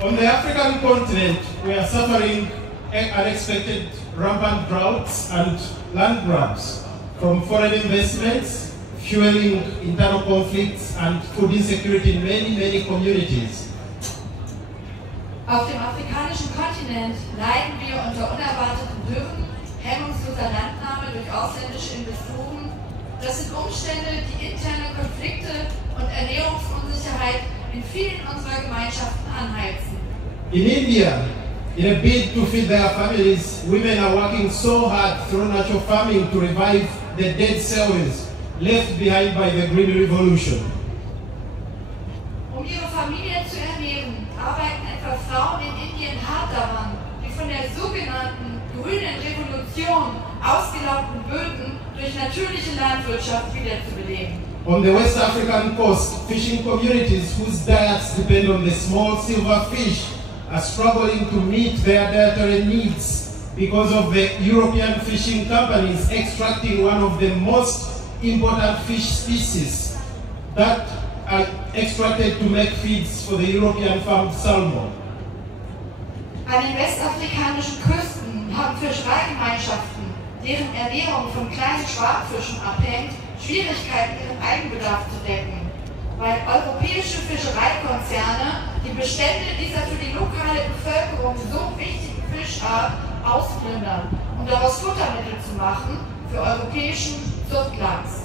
On the African continent, we are suffering unexpected rampant droughts and land grabs from foreign investments, fueling internal conflicts and food insecurity in many communities. Auf dem afrikanischen Kontinent leiden wir unter unerwarteten Dürren, hemmungsloser Landnahme durch ausländische Investoren. Das sind Umstände, die interne Konflikte und Ernährungsunsicherheit in vielen unserer Gemeinschaften anheizen. In India, in a bid to feed their families, women are working so hard through natural farming to revive the dead cells left behind by the Green Revolution. Um ihre Familien zu ernähren, arbeiten etwa Frauen in Indien hart daran, die von der sogenannten grünen Revolution ausgelaugten Böden durch natürliche Landwirtschaft wiederzubeleben. On the West African coast, fishing communities whose diets depend on the small silver fish are struggling to meet their dietary needs because of the European fishing companies extracting one of the most important fish species that are extracted to make feeds for the European farmed salmon. An den westafrikanischen Küsten haben Fischereigemeinschaften, deren Ernährung von kleinen Schwarmfischen abhängt, Schwierigkeiten, ihren Eigenbedarf zu decken, weil europäische Fischereikonzerne die Bestände dieser für die lokale Bevölkerung so wichtigen Fischart ausplündern, um daraus Futtermittel zu machen für europäischen Zuchtlachs.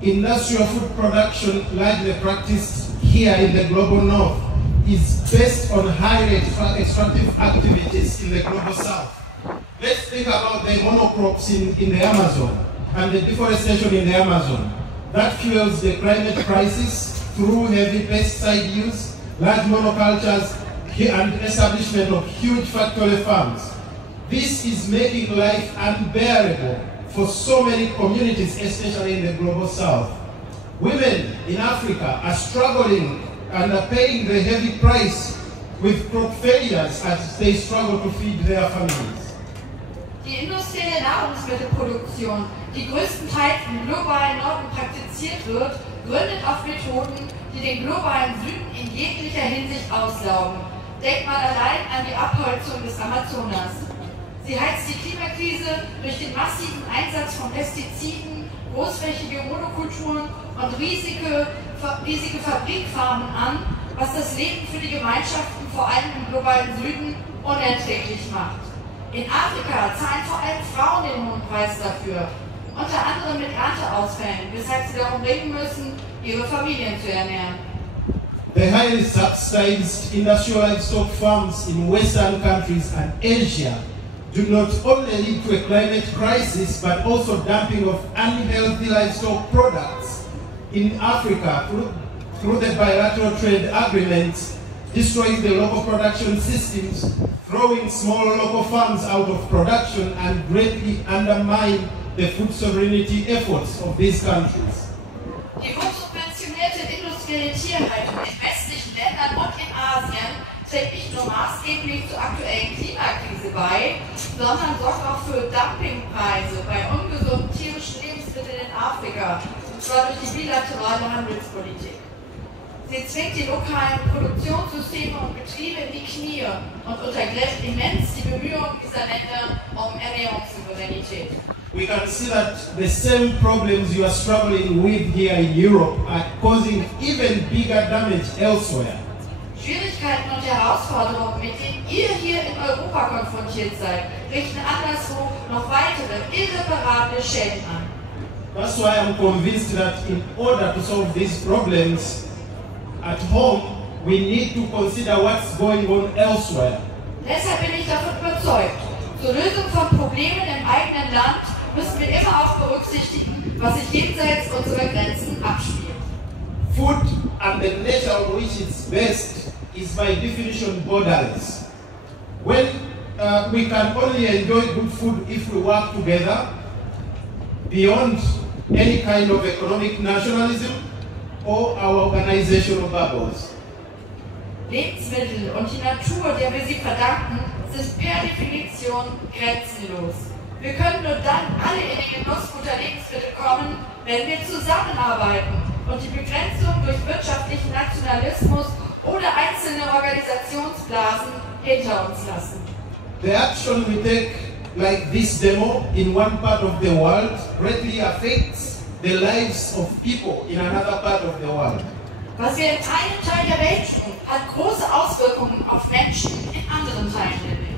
Industrial food production, largely practiced here in the global north, is based on highly extractive activities in the global south. Let's think about the monocrops in the Amazon and the deforestation in the Amazon. That fuels the climate crisis through heavy pesticide use, large monocultures, and establishment of huge factory farms. This is making life unbearable for so many communities, especially in the global south. Women in Africa are struggling and are paying the heavy price with crop failures as they struggle to feed their families. Die industrielle Nahrungsmittelproduktion, die größtenteils im globalen Norden praktiziert wird, gründet auf Methoden, die den globalen Süden in jeglicher Hinsicht auslaugen. Denkt man allein an die Abholzung des Amazonas. Sie heizt die Klimakrise durch den massiven Einsatz von Pestiziden, großflächige Monokulturen und riesige Fabrikfarmen an, was das Leben für die Gemeinschaften vor allem im globalen Süden unerträglich macht. In Afrika zahlen vor allem Frauen den hohen Preis dafür, unter anderem mit Ernteausfällen, weshalb sie darum ringen müssen, ihre Familien zu ernähren. The highly subsidized industrial livestock farms in Western countries and Asia do not only lead to a climate crisis, but also dumping of unhealthy livestock products in Africa through the bilateral trade agreements, destroying the local production systems, throwing small local farms out of production, and greatly undermine the food sovereignty efforts of these countries. Die hochsubventionierte industrielle Tierhaltung in westlichen Ländern und in Asien trägt nicht nur maßgeblich zur aktuellen Klimakrise bei, sondern sorgt auch für Dumpingpreise bei ungesunden tierischen Lebensmitteln in Afrika, und zwar durch die bilaterale Handelspolitik. Sie zwingt die lokalen Produktionssysteme und Betriebe in die Knie und untergräbt immens die Bemühungen dieser Länder um Ernährungssouveränität. We can see that the same problems you are struggling with here in Europe are causing even bigger damage elsewhere. Schwierigkeiten und Herausforderungen, mit denen ihr hier in Europa konfrontiert seid, richten anderswo noch weitere irreparable Schäden an. That's why I'm convinced that in order to solve these problems at home, we need to consider what's going on elsewhere. Deshalb bin ich davon überzeugt, zur Lösung von Problemen im eigenen Land müssen wir immer auch berücksichtigen, was sich jenseits unserer Grenzen abspielt. Food and the nature on which it's based is by definition borderless. When we can only enjoy good food if we work together beyond any kind of economic nationalism or our organizational bubbles. Lebensmittel und die Natur, der wir sie verdanken, sind per Definition grenzenlos. Wir können nur dann alle in den Genuss guter Lebensmittel kommen, wenn wir zusammenarbeiten und die Begrenzung durch wirtschaftlichen Nationalismus oder einzelne Organisationen Einflussblasen hinter uns lassen. The action we take, like this demo, in one part of the world, greatly affects the lives of people in another part of the world. Was wir in einem Teil der Welt tun, hat große Auswirkungen auf Menschen in anderen Teilen der Welt.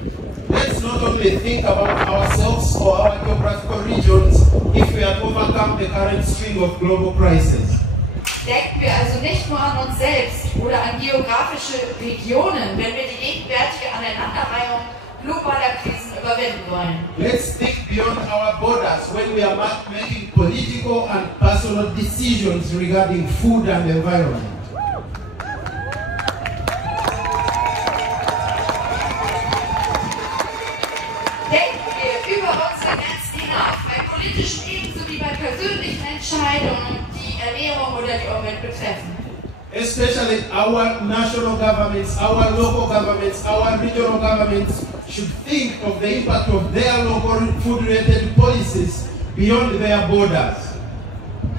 Let's not only think about ourselves or our geographical regions if we have overcome the current string of global crises. Denken wir also nicht nur an uns selbst oder an geografische Regionen, wenn wir die gegenwärtige Aneinanderreihung globaler Krisen überwinden wollen. Let's think beyond our borders when we are making political and personal decisions regarding food and environment. Denken wir über unsere Grenzen hinaus, bei politischen ebenso wie bei persönlichen Entscheidungen, die Ernährung oder die Umwelt betreffen. Especially our national governments, our local governments, our regional governments should think of the impact of their local food-related policies beyond their borders.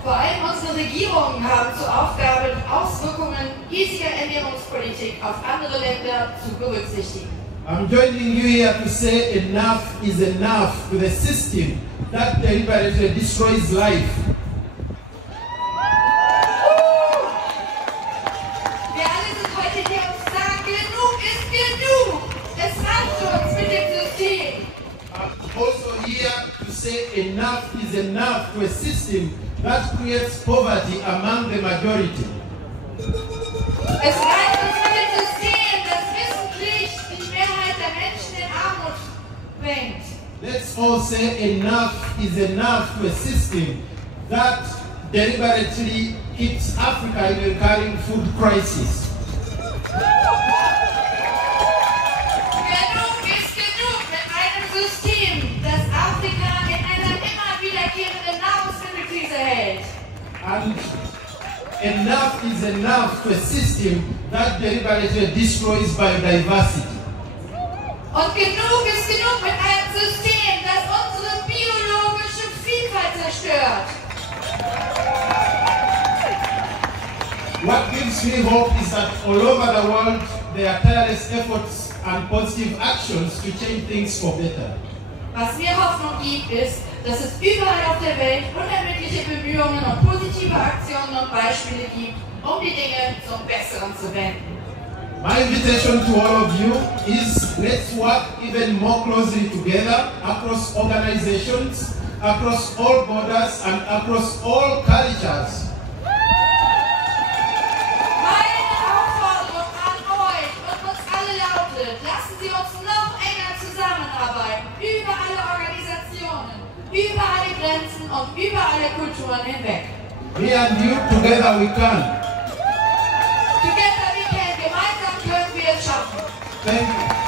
Vor allem unsere Regierungen haben zur Aufgabe, die Auswirkungen hiesiger Ernährungspolitik auf andere Länder zu berücksichtigen. I'm joining you here to say enough is enough to the system that deliberately destroys life. Wir alle sind heute hier und sagen, genug ist genug. Es reicht uns mit dem System. I'm also here to say enough is enough to a system that creates poverty among the majority. Es reicht uns mit dem System, das wissentlich die Mehrheit der Menschen in Armut bringt. Let's all say enough is enough to a system that deliberately keeps Africa in a recurring food crisis. Genug ist genug mit einem System, das Afrika in einer immer wiederkehrenden Nahrungsmittelkrise hält. And enough is enough to a system that deliberately destroys biodiversity. Und genug ist genug mit einem System, das unsere biologische Vielfalt zerstört. What gives me hope is that all over the world there are tireless efforts and positive actions to change things for better. Was mir Hoffnung gibt, ist, dass es überall auf der Welt unermüdliche Bemühungen und positive Aktionen und Beispiele gibt, um die Dinge zum Besseren zu wenden. My invitation to all of you is let's work even more closely together across organizations, across all borders and across all cultures. Meine Aufforderung an euch und uns alle lautet, lassen Sie uns noch enger zusammenarbeiten, über alle Organisationen, über alle Grenzen und über alle Kulturen hinweg. Me and you, together we can. Together we can, gemeinsam können wir es schaffen. Thank you.